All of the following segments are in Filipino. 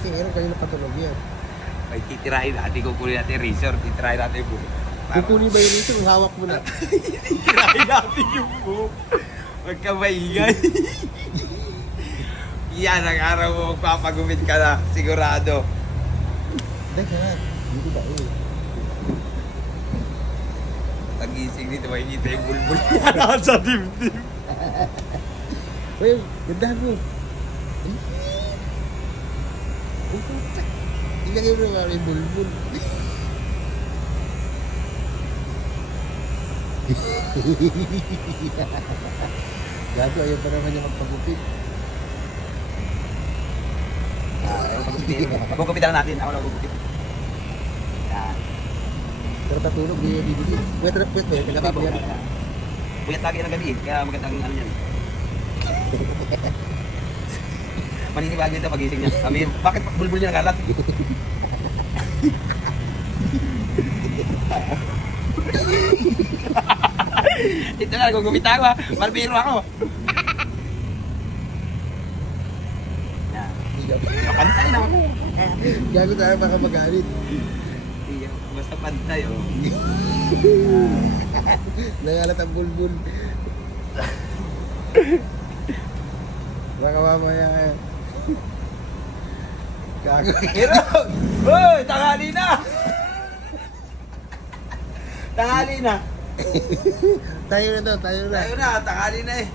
si Aaron, kanina patulog yan. Ay, titirahin natin, kukunin natin yung razor, titirahin natin yung buhok. Kukunin ba yung rito? Hawak mo na. Titirahin natin yung buhok. Huwag ka maingay. Yan ang araw mo magpapagumit ka na, sigurado. Nga, dito ba eh. Pagising dito, makikita yung bulbul niya nasa dibdib. Uy, ganda mo. Ilagay mo naman yung bulbul. Gago, ayaw pa naman niya magpagupit. Magugupit na natin, ako na magugupit. Yan. Pero tatulog, di niya bibigyan. Pwede na pwede, na. Puyat lagi ng gabi, eh, kaya magandang ano yan. Maninibago ito pagising niya. Kami, bakit bulbul niya nagalat? ito na, ako. ah. Barbero ako. Yan. Kapantay na ako. Gago tayo baka magalit. Basta pantay, oh. Nangalat ang bulbul. Baka mamaya eh. Gago. Pero, hoy, tanghali na! tanghali na. tayo na to, tayo na. Tayo na, tanghali na eh.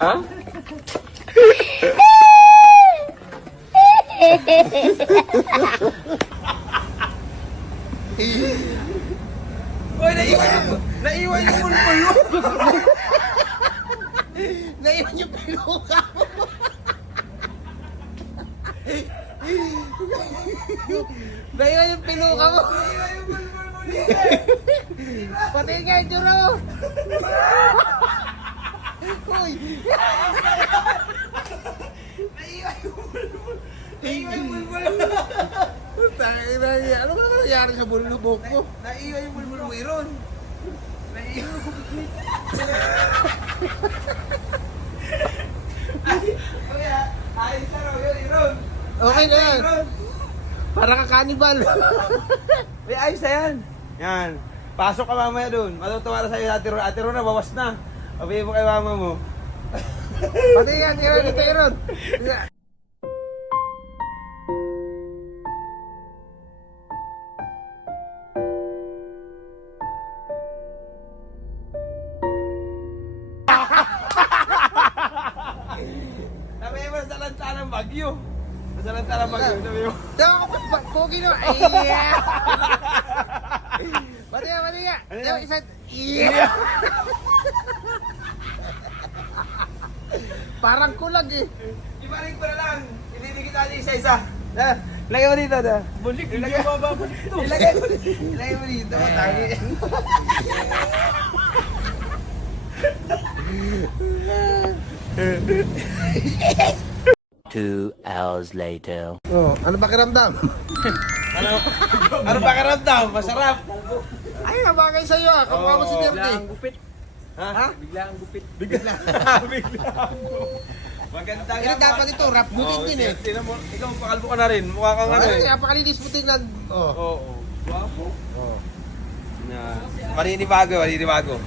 Ha? Hoy, naiwan yung, naiwan yung bulbul mo. Naiwan yung pinuka mo. Naiwan yung pinuka mo. Naiwan yung bulbul mo dito. Pati nga yung tsura mo. Uy. Naiwan yung bulbul. Naiwan yung bulbul. Tangin na niya. Ano ba nangyari sa bulubok mo? Naiwan yung bulbul mo, Iron. Naiwan. Ay, kuya, ayos na raw yun, Iron. Okay na yan. Iron. Para ka kanibal. May ayos na yan. Yan. Pasok ka mamaya dun. Matutuwa na sa'yo, Ate Ron. Ate Ron, bawas na. Sabihin mo kay mama mo. Pati nga, tira dito, Aaron. Bagyo. Sa lanta ng bagyo. Sabihin mo. Daw, pogi no. Ay, yeah. Pati nga, pati nga. Ano Daw, yan? isa. Yeah. Parang kulag eh. Ibalik mo na lang. Ididikit natin isa-isa. Na, Ilagay mo dito. Na. Bulik, ilagay mo ba dito? Ilagay mo, ilagay mo dito. Tangi. Two hours later. Oh, ano pakiramdam? Ano? Ano ba karamdam? Masarap. Ay, nabagay sa'yo ah. Kamukha mo si Dirty. gupit. Ha? Ha? Bigla ang gupit. Bigla. Bigla ang gupit. Maganda Pero dapat ito, rap butin din eh. Tinan mo, ikaw pakalbo ka na rin. Mukha kang ano Ay, eh. napakalinis mo tingnan. Oh. Oo. Oh, Guwapo. Oh. Na, maninibago, maninibago.